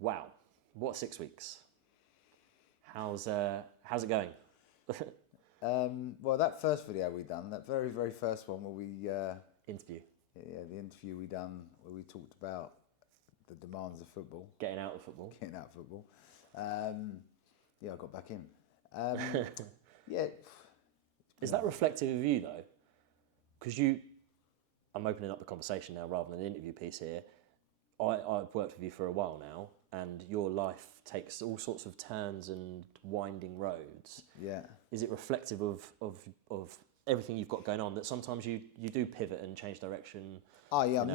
Wow, what 6 weeks? How's it going? Well, that first video we done, that very, very first one where we... Interview. Yeah, the interview we done where we talked about the demands of football. Getting out of football. Yeah, I got back in. Yeah. Is that reflective of you though? Because I'm opening up the conversation now rather than an interview piece here. I've worked with you for a while now, and your life takes all sorts of turns and winding roads. Yeah. Is it reflective of everything you've got going on, that sometimes you do pivot and change direction? Oh yeah, I'm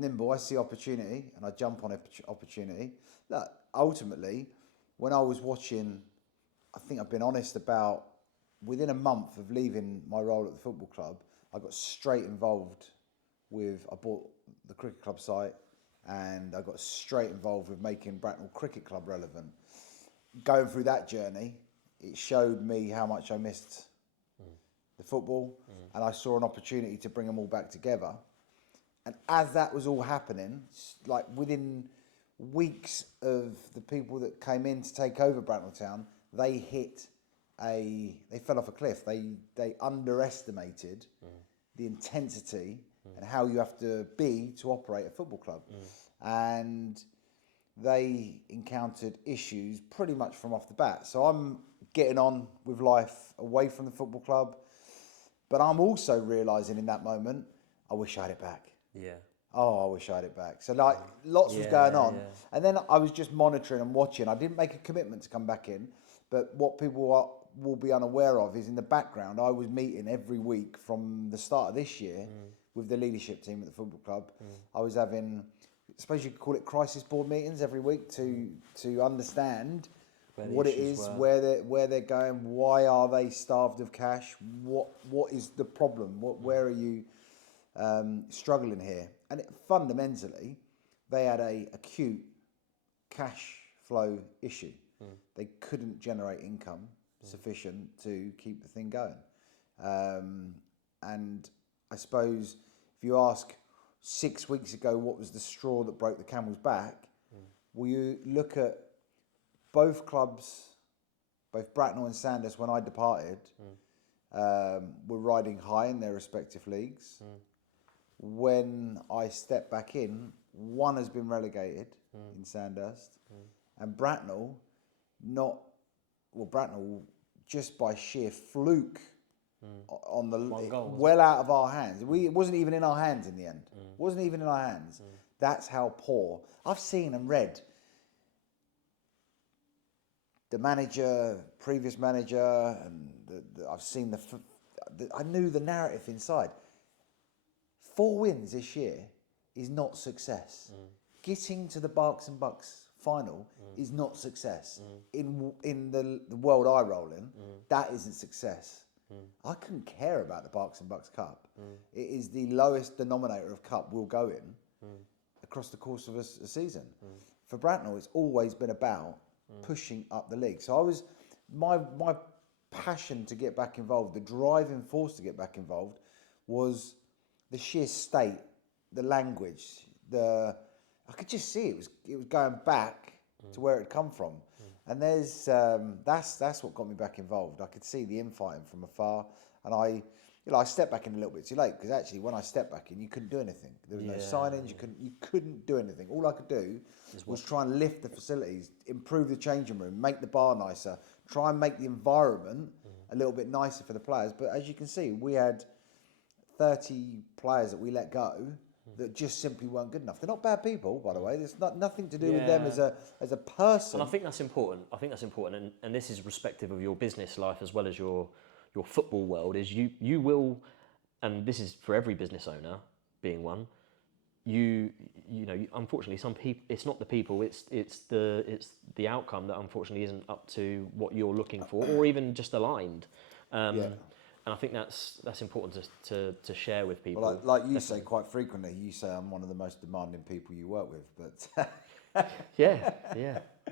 nimble. I see opportunity and I jump on opportunity. Look, ultimately, when I was watching, I think I've been honest about, within a month of leaving my role at the football club, I got straight involved I bought the cricket club site, and I got straight involved with making Bracknell Cricket Club relevant. Going through that journey, it showed me how much I missed the football, and I saw an opportunity to bring them all back together. And as that was all happening, like within weeks of the people that came in to take over Bracknell Town, they fell off a cliff. They underestimated the intensity and how you have to be to operate a football club. And they encountered issues pretty much from off the bat. So I'm getting on with life away from the football club, but I'm also realising in that moment, I wish I had it back. Yeah. Oh, I wish I had it back. So like lots was going on. Yeah. And then I was just monitoring and watching. I didn't make a commitment to come back in, but what people will be unaware of is in the background, I was meeting every week from the start of this year with the leadership team at the football club. I was having, I suppose you could call it crisis board meetings every week to understand what it is, where they're going, why are they starved of cash, what is the problem, where are you struggling here. And fundamentally, they had a acute cash flow issue. They couldn't generate income sufficient to keep the thing going. And I suppose if you ask 6 weeks ago what was the straw that broke the camel's back, will you look at both clubs, both Bracknell and Sandhurst, when I departed, were riding high in their respective leagues. When I stepped back in, one has been relegated in Sandhurst, and Bracknell, Bracknell just by sheer fluke on the well out of our hands. It wasn't even in our hands in the end. Wasn't even in our hands. That's how poor. I've seen and read the manager, previous manager, and I've seen I knew the narrative inside. 4 wins this year is not success. Getting to the Berks and Bucks final is not success. In the world I roll in, that isn't success. I couldn't care about the Berks and Bucks Cup. It is the lowest denominator of cup we'll go in across the course of a season. For Bracknell, it's always been about pushing up the league. So I was my passion to get back involved, the driving force to get back involved, was the sheer state, the language, I could just see it was going back to where it had come from. And there's that's what got me back involved. I could see the infighting from afar, and I stepped back in a little bit too late, because actually when I stepped back in, you couldn't do anything. There was no signings. You couldn't do anything. All I could do was try and lift the facilities, improve the changing room, make the bar nicer, try and make the environment a little bit nicer for the players. But as you can see, we had 30 players that we let go that just simply weren't good enough. They're not bad people, by the way. There's nothing to do with them as a person. And I think that's important. And this is respective of your business life as well as your football world. Is you will, and this is for every business owner, being one. You know, unfortunately, some people. It's not the people. It's the outcome that unfortunately isn't up to what you're looking for, or even just aligned. And I think that's important to share with people. Well, like you say quite frequently, you say I'm one of the most demanding people you work with, but yeah,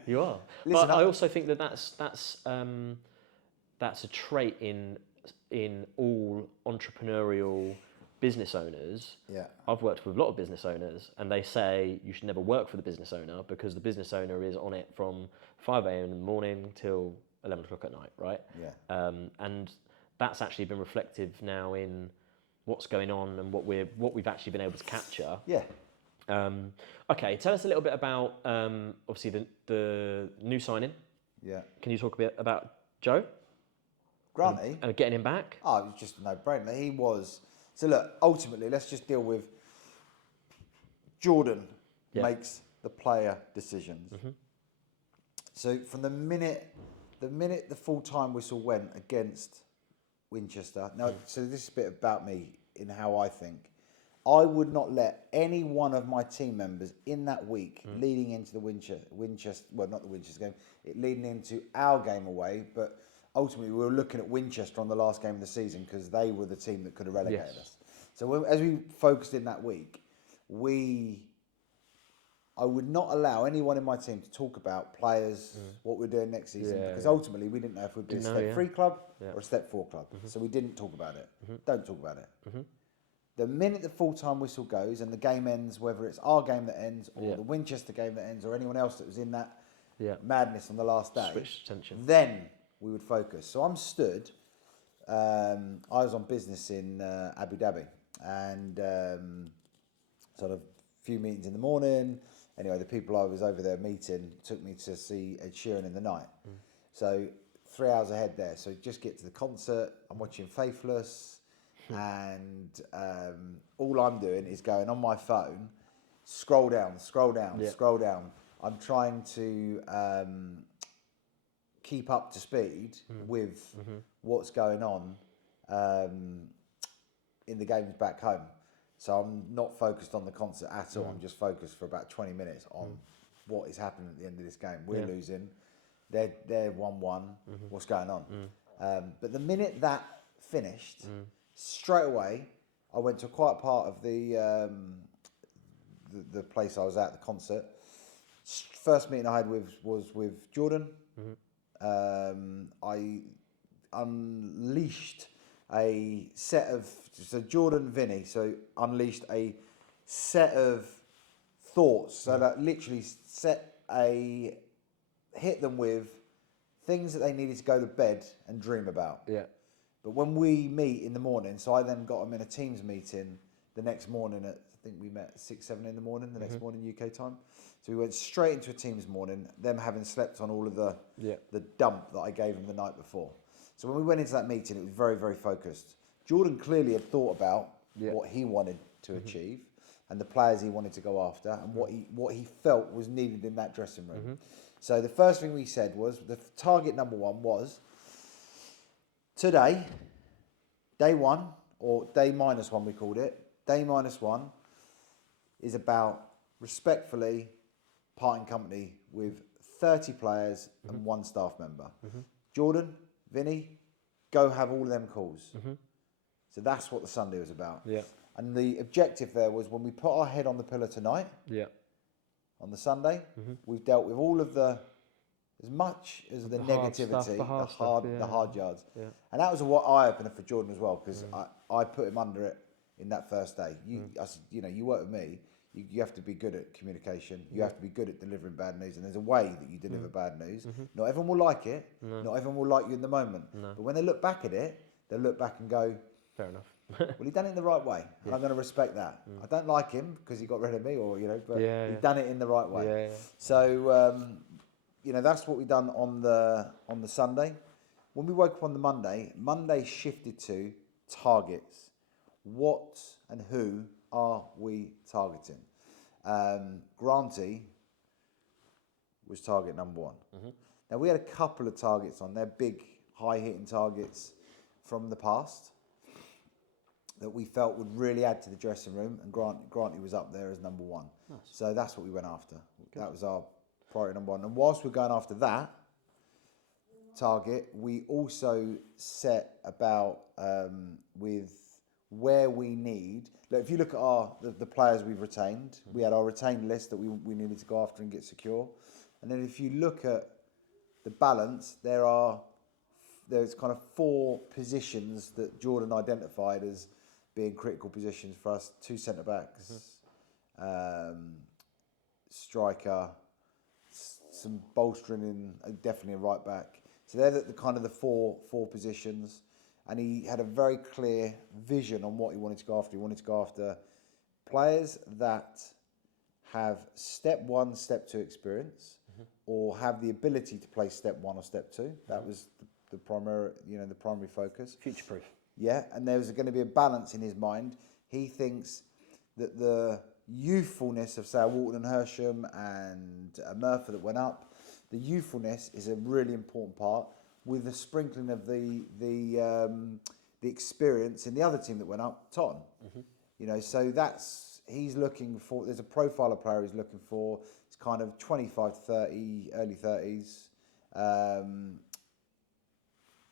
you are. But I also think that's a trait in all entrepreneurial business owners, Yeah. I've worked with a lot of business owners, and they say you should never work for the business owner because the business owner is on it from 5 a.m. in the morning till 11 o'clock at night, right? Yeah. And that's actually been reflective now in what's going on and what we've actually been able to capture. Yeah. Okay, tell us a little bit about obviously the new signing. Yeah. Can you talk a bit about Joe Granty. and getting him back? Oh, it was just a no-brainer. He was. So look, ultimately, let's just deal with Jordan makes the player decisions. So from the minute the full-time whistle went against Winchester. Now, so this is a bit about me in how I think. I would not let any one of my team members in that week leading into the Winchester, well, not the Winchester game, leading into our game away, but ultimately we were looking at Winchester on the last game of the season because they were the team that could have relegated us. So as we focused in that week, I would not allow anyone in my team to talk about players, what we're doing next season, because ultimately we didn't know if we'd be a step 3 club or a step 4 club. So we didn't talk about it. Don't talk about it. The minute the full-time whistle goes and the game ends, whether it's our game that ends or the Winchester game that ends or anyone else that was in that madness on the last day, Switch attention. then we would focus. So I'm stood. I was on business in Abu Dhabi and sort of few meetings in the morning. Anyway, the people I was over there meeting took me to see Ed Sheeran in the night. So 3 hours ahead there. So just get to the concert. I'm watching Faithless. And all I'm doing is going on my phone, scroll down. I'm trying to keep up to speed with what's going on in the games back home. So I'm not focused on the concert at all. I'm just focused for about 20 minutes on what is happening at the end of this game. We're losing. They're 1-1. What's going on? But the minute that finished, straight away, I went to a quiet part of the place I was at, the concert. First meeting I had was with Jordan. I unleashed a set of, so Jordan, Vinny, so unleashed a set of thoughts, so that literally hit them with things that they needed to go to bed and dream about. Yeah. But when we meet in the morning, so I then got them in a Teams meeting the next morning at, I think we met at 6, 7 in the morning, the next morning UK time. So we went straight into a Teams morning, them having slept on all of the dump that I gave them the night before. So when we went into that meeting, it was very, very focused. Jordan clearly had thought about what he wanted to achieve and the players he wanted to go after and what he felt was needed in that dressing room. So the first thing we said was, the target number 1 was, today, day 1, or day -1 we called it, day -1 is about respectfully parting company with 30 players and 1 staff member. Jordan, Vinny, go have all of them calls. So that's what the Sunday was about. Yeah. And the objective there was, when we put our head on the pillow tonight, on the Sunday, we've dealt with all of as much as the negativity, the hard yards. Yeah. And that was what eye-opener for Jordan as well, because I put him under it in that first day. I said, you work with me, you have to be good at communication, you have to be good at delivering bad news, and there's a way that you deliver bad news. Not everyone will like it, not everyone will like you in the moment, but when they look back at it, they'll look back and go, fair enough. well, he done it in the right way, and I'm going to respect that. I don't like him because he got rid of me, or but he done it in the right way. So that's what we done on the Sunday. When we woke up on the Monday shifted to targets. What and who are we targeting? Granty was target number 1. Now, we had a couple of targets on there, big, high-hitting targets from the past that we felt would really add to the dressing room, and Granty was up there as number 1. Nice. So that's what we went after. Good. That was our priority number 1. And whilst we're going after that target, we also set about with where we need. Look, if you look at the players we've retained, we had our retained list that we needed to go after and get secure. And then if you look at the balance, there's kind of 4 positions that Jordan identified as being critical positions for us, 2 centre backs, striker, some bolstering in, definitely a right back. So they're the kind of the four positions, and he had a very clear vision on what he wanted to go after. He wanted to go after players that have step 1, step 2 experience, or have the ability to play step 1 or step 2. That was the primary, the primary focus. Future proof. Yeah, and there's going to be a balance in his mind. He thinks that the youthfulness of, say, Walton and Hersham and Merthyr that went up, the youthfulness is a really important part, with the sprinkling of the experience in the other team that went up, Tottenham. So he's looking for. There's a profile of player he's looking for. It's kind of 25 to 30, early 30s,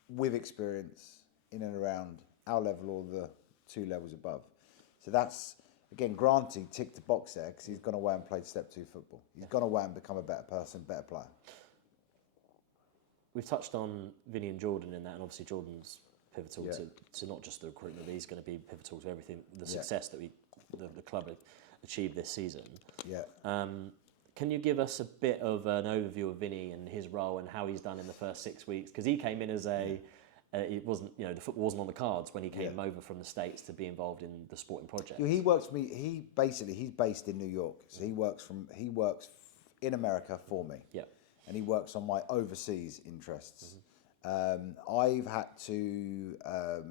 with experience in and around our level or the 2 levels above. So that's, again, granted, tick the box there, because he's gone away and played step 2 football. He's gone away and become a better person, better player. We've touched on Vinny and Jordan in that, and obviously Jordan's pivotal to not just the recruitment, but he's going to be pivotal to everything, the success that the club achieved this season. Yeah. Can you give us a bit of an overview of Vinny and his role and how he's done in the first 6 weeks? Because he came in as it wasn't, the football wasn't on the cards when he came over from the States to be involved in the sporting project. He works for me. He's based in New York, so he works in America for me. Yeah. And he works on my overseas interests. I've had to. At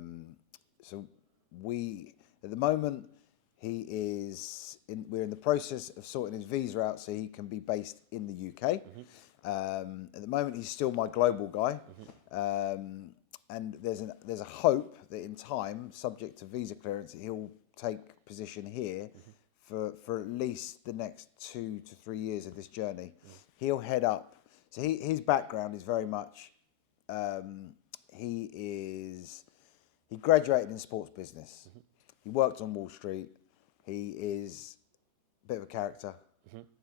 the moment, we're in the process of sorting his visa out so he can be based in the UK. At the moment, he's still my global guy. And there's a hope that in time, subject to visa clearance, he'll take position here for at least the next 2 to 3 years of this journey. He'll head up. So his background is very much, he graduated in sports business. He worked on Wall Street. He is a bit of a character.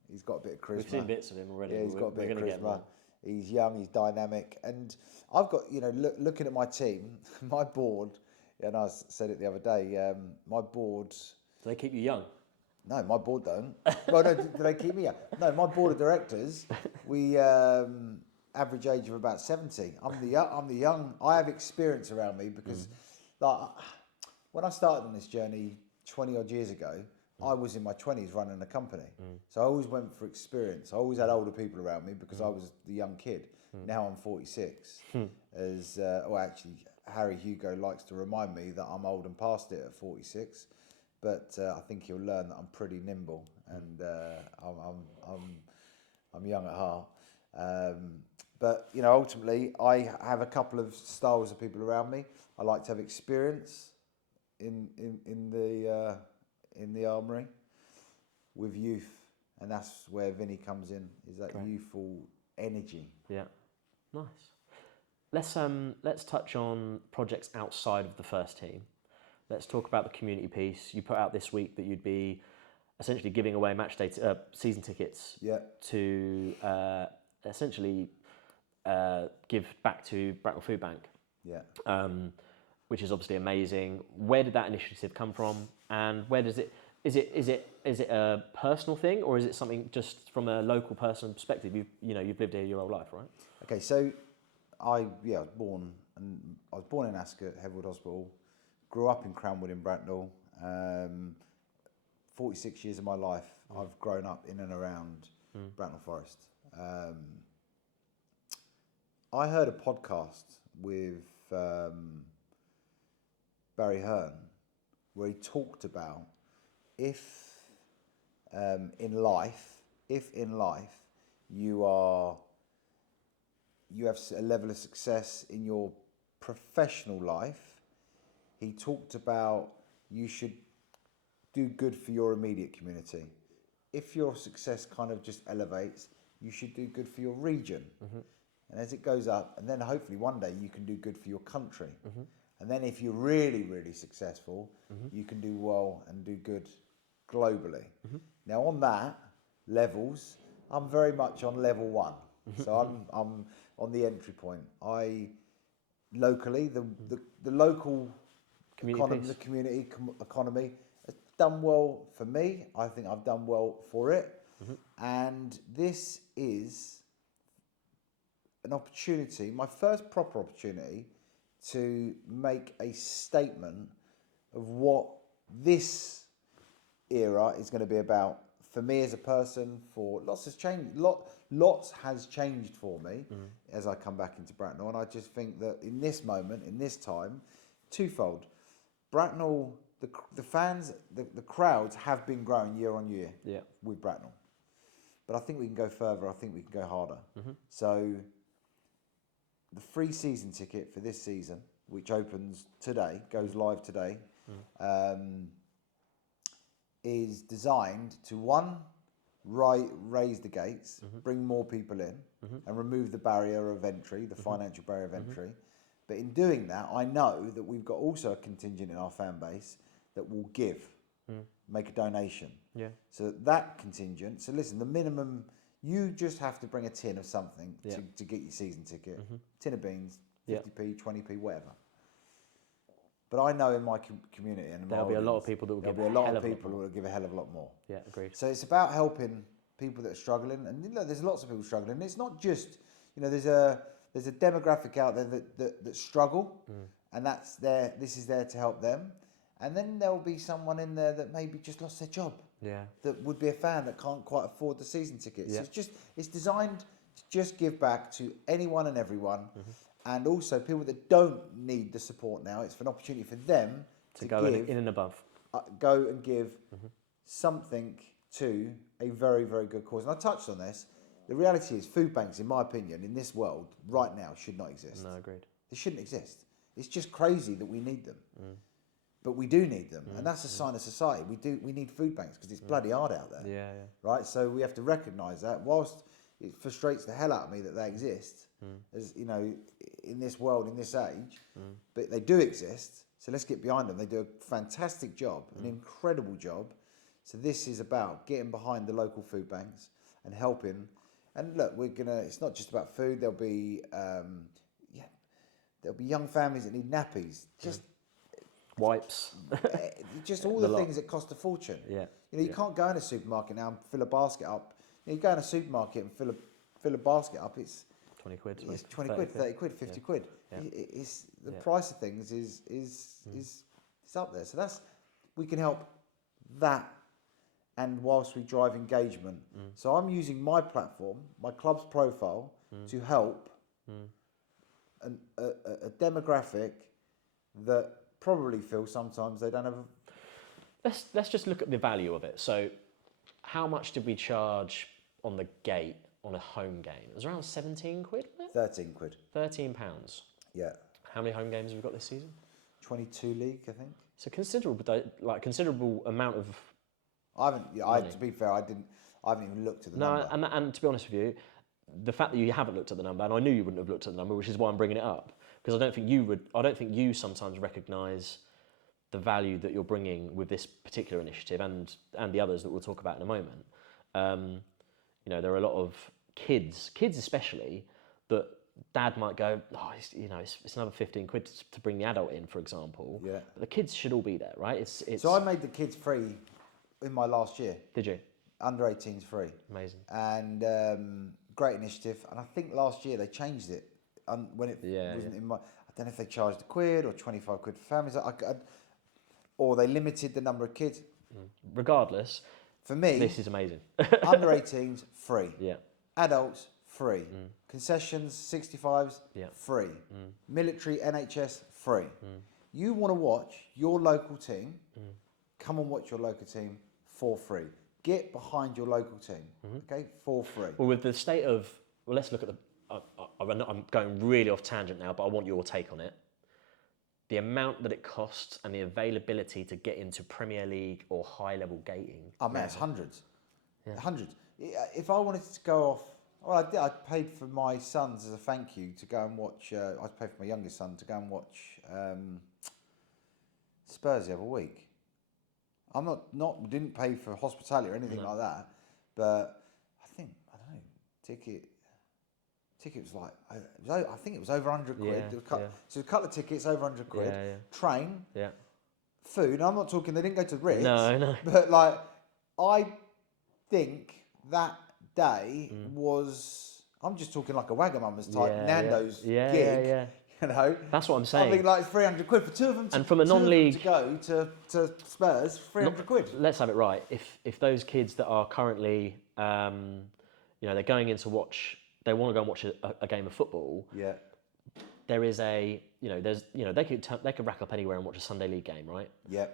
He's got a bit of charisma. We've seen bits of him already. Yeah, he's got a bit of charisma. He's young, he's dynamic. And I've got, looking at my team, my board, and I said it the other day, my board... Do they keep you young? No, my board don't. Well, no, do they keep me young? No, my board of directors, we average age of about 70. I'm the young. I have experience around me because when I started on this journey 20 odd years ago, I was in my 20s running a company. So I always went for experience. I always had older people around me because I was the young kid. Now I'm 46. Actually, Harry Hugo likes to remind me that I'm old and past it at 46. But I think he'll learn that I'm pretty nimble and I'm young at heart. But ultimately, I have a couple of styles of people around me. I like to have experience in the armoury with youth, and that's where Vinny comes in. Is that youthful energy? Yeah, nice. Let's touch on projects outside of the first team. Let's talk about the community piece. You put out this week that you'd be essentially giving away match day season tickets to essentially give back to Bracknell Food Bank. Yeah. Which is obviously amazing. Where did that initiative come from, and where does it? Is it a personal thing, or is it something just from a local personal perspective? You've lived here your whole life, right? Okay, so I was born in Ascot, Headwood Hospital. Grew up in Cranwood in Bracknell. 46 years of my life, I've grown up in and around Bracknell Forest. I heard a podcast with Barry Hearn where he talked about if in life you have a level of success in your professional life, he talked about you should do good for your immediate community. If your success kind of just elevates, you should do good for your region. And as it goes up, and then hopefully one day you can do good for your country. And then if you're really, really successful, you can do well and do good globally. Now on that levels, I'm very much on level 1. So I'm on the entry point. Locally, the local the community economy. It's done well for me. I think I've done well for it. And this is an opportunity, my first proper opportunity, to make a statement of what this era is going to be about for me as a person. For lots has changed. Lots has changed for me as I come back into Bracknell, and I just think that in this moment, in this time, twofold. Bracknell, the fans, the crowds have been growing year on year with Bracknell, but I think we can go further. I think we can go harder. So the free season ticket for this season, which opens today, goes live today, is designed to raise the gates, bring more people in, and remove the barrier of entry, the financial barrier of entry. But in doing that, I know that we've got also a contingent in our fan base that will give, make a donation. Yeah. So that contingent. So listen, the minimum, you just have to bring a tin of something to get your season ticket. Tin of beans, 50p, 20p, whatever. But I know in my community and there'll be a lot of people that will give a lot of people who will give a hell of a lot more. Yeah, agreed. So it's about helping people that are struggling, and there's lots of people struggling. It's not just there's a demographic out there that struggle, and that's there. This is there to help them, and then there'll be someone in there that maybe just lost their job. Yeah. That would be a fan that can't quite afford the season tickets. Yeah. So it's designed to just give back to anyone and everyone. And also people that don't need the support now, it's an opportunity for them to go give, in and above. Go and give something to a very, very good cause. And I touched on this. The reality is food banks, in my opinion, in this world right now should not exist. No, agreed. They shouldn't exist. It's just crazy that we need them. But we do need them. And that's a sign of society. We need food banks because it's bloody hard out there. Yeah. Right? So we have to recognise that. Whilst it frustrates the hell out of me that they exist, as in this world, in this age, but they do exist. So let's get behind them. They do a fantastic job, an incredible job. So this is about getting behind the local food banks and helping. And look, it's not just about food. There'll be young families that need nappies, just wipes, just all the things that cost a fortune. Yeah. You can't go in a supermarket now and fill a basket up. You go in a supermarket and fill a basket up. It's 20 quid. It's 20 quid, 30 quid, 50 quid. Yeah. It's the price of things is up there. So we can help that, and whilst we drive engagement. So I'm using my platform, my club's profile, to help a demographic that probably feel sometimes they don't have. Let's just look at the value of it. So, how much did we charge on the gate on a home game? It was around 17 quid, wasn't it? 13 quid. £13. Yeah. How many home games have we got this season? 22 league, I think. So considerable amount of. To be fair, I haven't even looked at the number. No, and to be honest with you, the fact that you haven't looked at the number, and I knew you wouldn't have looked at the number, which is why I'm bringing it up, because I don't think you sometimes recognise the value that you're bringing with this particular initiative and the others that we'll talk about in a moment. There are a lot of kids especially, that dad might go, it's another 15 quid to bring the adult in, for example. Yeah. But the kids should all be there, right? It's. So I made the kids free in my last year. Did you? Under 18s free. Amazing. And great initiative. And I think last year they changed it when it wasn't in my. I don't know if they charged a quid or 25 quid for families. Or they limited the number of kids. Regardless, for me, this is amazing. Under 18s free. Yeah. Adults free. Concessions 65s free. Military NHS free. You want to watch your local team? Come and watch your local team for free. Get behind your local team, okay, for free. Well, with the state of, let's look at I'm going really off tangent now, but I want your take on it. The amount that it costs and the availability to get into Premier League or high-level gating. I mean, it's hundreds. Yeah. Hundreds. If I wanted to go off, I paid for my sons as a thank you to go and watch, I paid for my youngest son to go and watch Spurs the other week. I'm didn't pay for hospitality or anything like that, but I don't know, ticket was like, I think it was over 100 quid. Yeah, So a couple of tickets over 100 quid. Yeah. Train. Yeah. food. And I'm not talking, they didn't go to the Ritz. No. But like, I think that day was, I'm just talking like a Wagamama's type Nando's gig. Yeah. You know, That's what I'm I saying. think like it's 300 quid for two of them. And from a non-league to go to Spurs, 300 quid. Let's have it right. If those kids that are currently, they're going in to watch, they want to go and watch a game of football. Yeah. There is they could rack up anywhere and watch a Sunday league game, right? Yeah.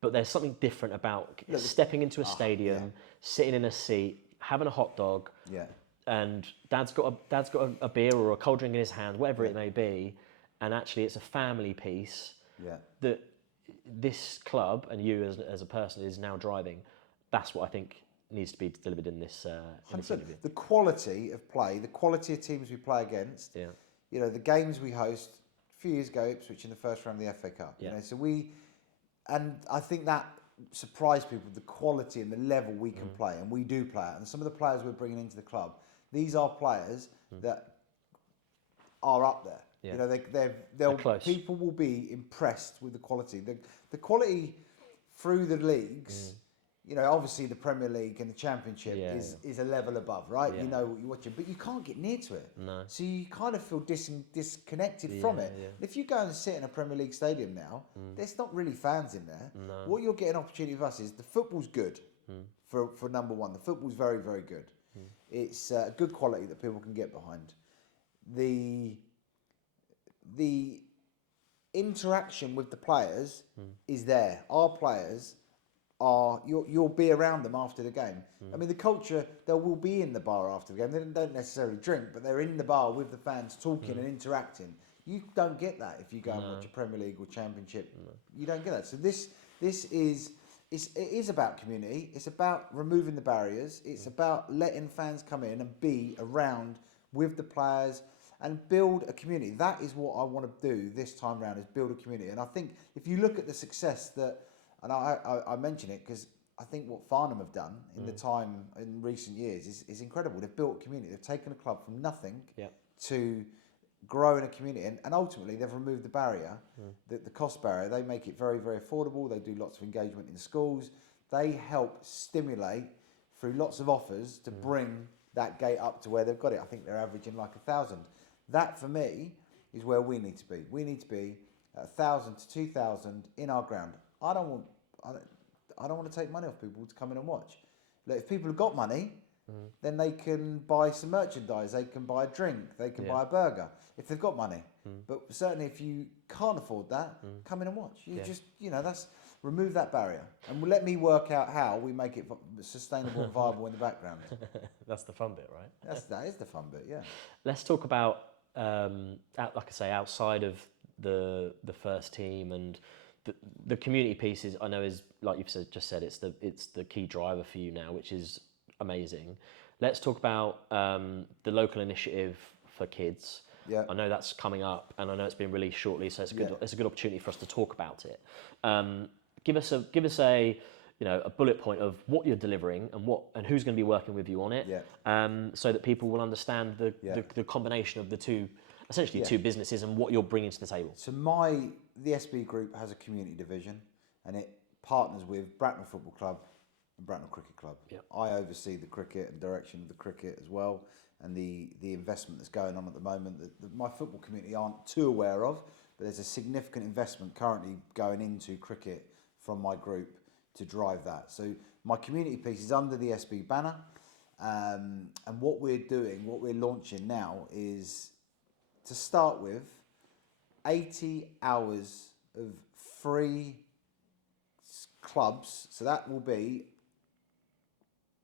But there's something different about stepping into a stadium, sitting in a seat, having a hot dog. Yeah. And dad's got a beer or a cold drink in his hand, whatever it may be, and actually it's a family piece that this club and you as a person is now driving. That's what I think needs to be delivered in this interview. The quality of play, the quality of teams we play against. Yeah. You know, the games we host. A few years ago, Ipswich in the first round of the FA Cup. Yeah. You know, and I think that surprised people, the quality and the level we can play, and we do play it. And some of the players we're bringing into the club, these are players that are up there. Yeah. You know, They're close. people will be impressed with the quality. The quality through the leagues. You know, obviously the Premier League and the Championship is a level above, right? Yeah. You know what you're watching, but you can't get near to it. No. So you kind of feel disconnected from it. Yeah. If you go and sit in a Premier League stadium now, there's not really fans in there. No. What you're getting opportunity with us is the football's good for number one. The football's very, very good. It's good quality that people can get behind. The interaction with the players is there. Our players are, you'll be around them after the game. I mean, the culture, they will be in the bar after the game. They don't necessarily drink, but they're in the bar with the fans talking and interacting. You don't get that if you go and watch a Premier League or Championship. You don't get that. So it is about community. It's about removing the barriers. It's about letting fans come in and be around with the players and build a community. That is what I want to do this time round, is build a community. And I think if you look at the success that, and I mention it because I think what Farnham have done in the time in recent years is incredible. They've built a community. They've taken a club from nothing to grow in a community, and ultimately they've removed the barrier, the cost barrier. They make it very, very affordable. They do lots of engagement in schools. They help stimulate through lots of offers to bring that gate up to where they've got it. I think they're averaging like 1,000. That for me is where we need to be. We need to be 1,000 to 2,000 in our ground. I don't want to take money off people to come in and watch. Look, if people have got money, then they can buy some merchandise, they can buy a drink, they can buy a burger if they've got money. But certainly if you can't afford that, come in and watch. Just, that's, remove that barrier and let me work out how we make it sustainable and viable in the background. That's the fun bit, right? That is the fun bit, yeah. Let's talk about, like I say, outside of the first team and the community pieces. I know is, like you've just said, it's the key driver for you now, which is amazing. Let's talk about the local initiative for kids. Yeah. I know that's coming up, and I know it's being released shortly, so it's a good opportunity for us to talk about it. Give us a bullet point of what you're delivering and who's going to be working with you on it. So that people will understand the combination of the two, essentially two businesses, and what you're bringing to the table. So the SB Group has a community division, and it partners with Bracknell Football Club and Bracknell Cricket Club. I oversee the cricket and direction of the cricket as well, and the investment that's going on at the moment that my football community aren't too aware of, but there's a significant investment currently going into cricket from my group to drive that. So my community piece is under the SB banner, and what we're launching now is, to start with, 80 hours of free clubs. So that will be,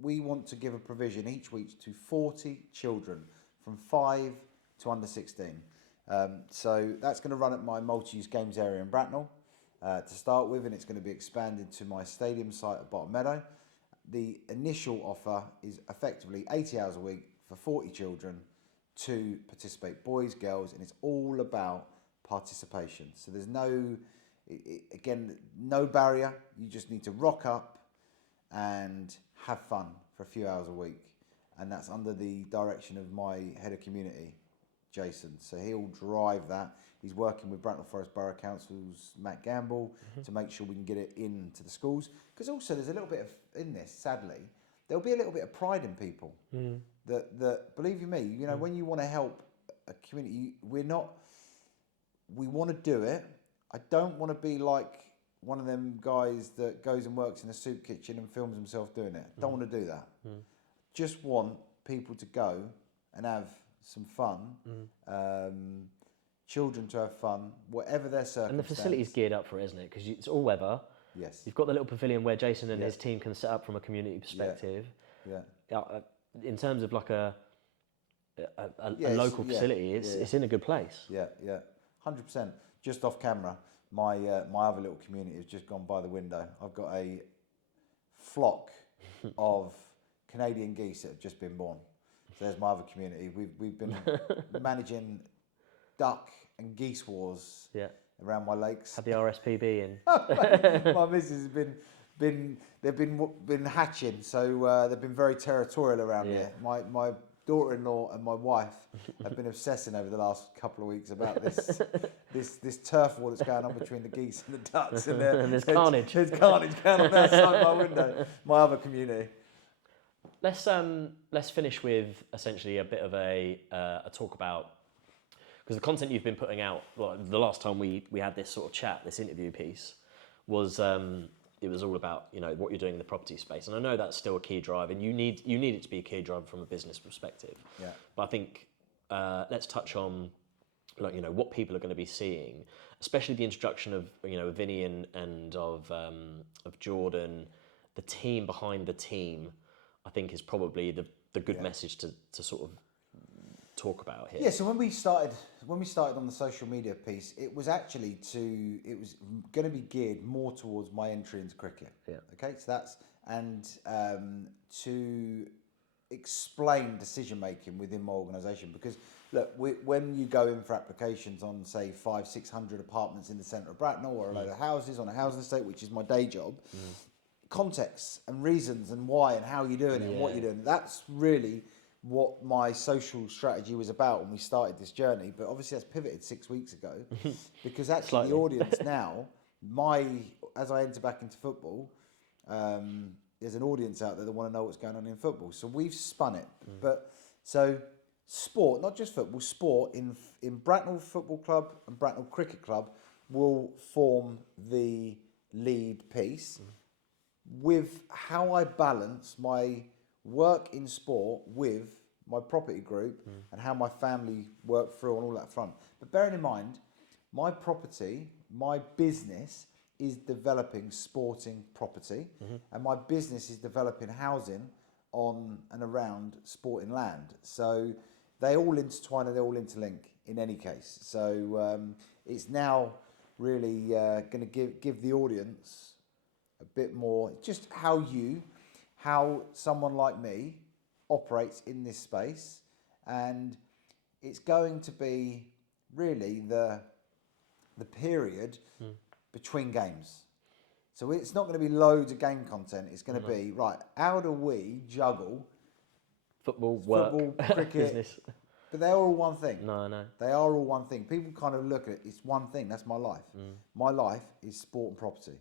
we want to give a provision each week to 40 children from 5 to under 16. So that's going to run at my multi-use games area in Bracknell to start with, and it's going to be expanded to my stadium site at Bottom Meadow. The initial offer is effectively 80 hours a week for 40 children to participate, boys, girls, and it's all about participation. So there's no barrier. You just need to rock up and have fun for a few hours a week, and that's under the direction of my head of community, Jason. So he'll drive that. He's working with Bracknell Forest Borough Council's Matt Gamble to make sure we can get it into the schools. Because also there's a little bit of, in this, sadly, there'll be a little bit of pride in people. That believe you me, you know, when you want to help a community, we want to do it. I don't want to be like one of them guys that goes and works in a soup kitchen and films himself doing it. Don't want to do that. Just want people to go and have some fun, children to have fun, whatever their circumstance. And the facility's geared up for it, isn't it? Because it's all weather. Yes. You've got the little pavilion where Jason and his team can set up from a community perspective. In terms of like a local facility, it's in a good place. 100%. Just off camera, my other little community has just gone by the window. I've got a flock of Canadian geese that have just been born. So there's my other community. We've been managing duck and geese wars around my lakes. Had the RSPB in. My missus has been hatching, so they've been very territorial around here. My daughter-in-law and my wife have been obsessing over the last couple of weeks about this turf war that's going on between the geese and the ducks. And there's carnage. There's carnage going on outside my window. My other community. Let's finish with essentially a bit of a talk about, because the content you've been putting out, well, the last time we had this sort of chat, this interview piece, was it was all about, you know, what you're doing in the property space, and I know that's still a key drive, and you need it to be a key driver from a business perspective. Yeah. But I think let's touch on, like, you know, what people are going to be seeing, especially the introduction of, you know, Vinny and of Jordan, the team behind the team. I think is probably the good message to sort of talk about here. Yeah, so when we started on the social media piece, it was actually going to be geared more towards my entry into cricket. Yeah. Okay, so that's to explain decision making within my organisation, because look, when you go in for applications on say 500-600 apartments in the centre of Bracknell or a load of houses on a housing estate, which is my day job. Context and reasons and why and how you're doing it and what you're doing. That's really what my social strategy was about when we started this journey. But obviously that's pivoted 6 weeks ago because actually the audience now, as I enter back into football, there's an audience out there that want to know what's going on in football. So we've spun it. But so sport, not just football, sport in Bracknell Football Club and Bracknell Cricket Club will form the lead piece. With how I balance my work in sport with my property group and how my family work through on all that front. But bearing in mind, my property, my business is developing sporting property and my business is developing housing on and around sporting land. So they all intertwine and they all interlink in any case. So it's now really going to give the audience a bit more just how someone like me operates in this space, and it's going to be really the period between games. So it's not going to be loads of game content. It's going to be right. How do we juggle football, cricket, business? But they're all one thing. No. They are all one thing. People kind of look at it, it's one thing. That's my life. My life is sport and property.